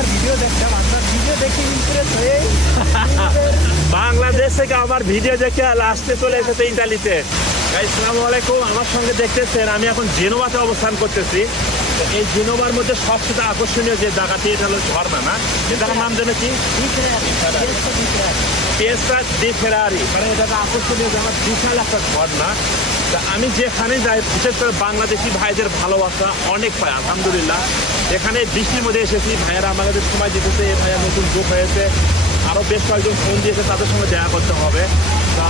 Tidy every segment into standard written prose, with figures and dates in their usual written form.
আপনার ভিডিও দেখতাম, আপনার ভিডিও দেখে ইমপ্রেস হয়ে বাংলাদেশ থেকে আমার ভিডিও দেখে লাস্টে চলে এসেছে ইতালিতে। আসসালামু আলাইকুম, আমার সঙ্গে দেখতেছেন আমি এখন জেনোভাতে অবস্থান করতেছি। তো এই জেনোভার মধ্যে সবচেয়ে আকর্ষণীয় যে জায়গাটি, এটা হলো ঝর্ণা, না? এটার নাম যেন কি? পিয়েস্তা ডি ফেরারি। মানে এটা একটা আকর্ষণীয় জায়গা, বিশাল একটা ঝর্ণা। তা আমি যেখানে যাই, বিশেষ করে বাংলাদেশি ভাইদের ভালোবাসা অনেক পাই আলহামদুলিল্লাহ। এখানে বৃষ্টির মধ্যে এসেছি, ভাইয়েরা আমাদের সময় দিতেছে, এই ভাইয়া নতুন যোগ হয়েছে, আরও বেশ কয়েকজন ফোন দিয়েছে, তাদের সঙ্গে দেখা করতে হবে। তা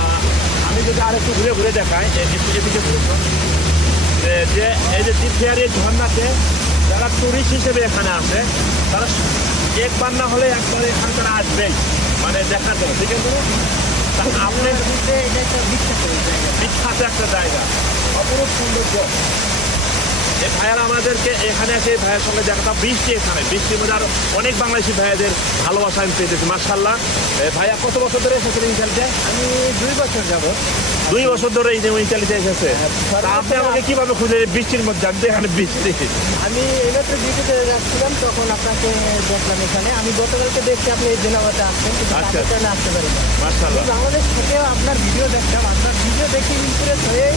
আমি যদি আর একটু ঘুরে ঘুরে দেখাই, এদিকে যে এই যে তীর্থিয়ারি ঝর্ণাতে যারা টুরিস্ট হিসেবে এখানে আসে, তারা একবার না হলে একবার এখানে তারা আসবেই, মানে দেখার জন্য, ঠিক আছে? তা আপনি এটা একটা বিখ্যাত একটা জায়গা, অপরূপ সৌন্দর্য। এই ভাইয়ারা আমাদেরকে এখানে এসে ভাইয়ের সঙ্গে দেখাটা, বৃষ্টি, এখানে বৃষ্টির মধ্যে আরো অনেক বাংলাদেশি ভাইয়াদের ভালোবাসা আমি পেয়েছি মার্শাল্লাহ। ভাইয়া কত বছর ধরে এসেছেন ইতালিতে? আমি 2 বছর যাব। 2 বছর ধরে এই যে ইতালিতে এসেছে। তা আপনি আমাকে কিভাবে খুঁজে বৃষ্টির মধ্যে? আমি তো এখানে বৃষ্টি। আমি এইমাত্র ডিউটিতে যাচ্ছিলাম, তখন আপনাকে দেখলাম এখানে। আমি গতকালকে দেখছি আপনি এই জেনাভাতে আসছেন, কিন্তু আচ্ছা। আজকে আমি আসতে পারি না। মার্শাল্লাহ। আমি বাংলাদেশ থেকেও আপনার ভিডিও দেখতাম, আপনার ভিডিও দেখে ইমপ্রেস হয়ে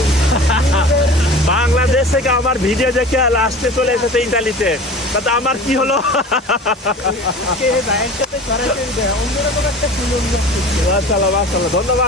বাংলাদেশ থেকে আমার ভিডিও দেখে লাস্টে চলে এসেছে ইতালিতে। তাতে আমার কি হলো? ভাইয়ের সাথে সরাসরি দেখা, অন্যরকম একটা সুযোগ। মাশাআল্লাহ, মাশাআল্লাহ, ধন্যবাদ।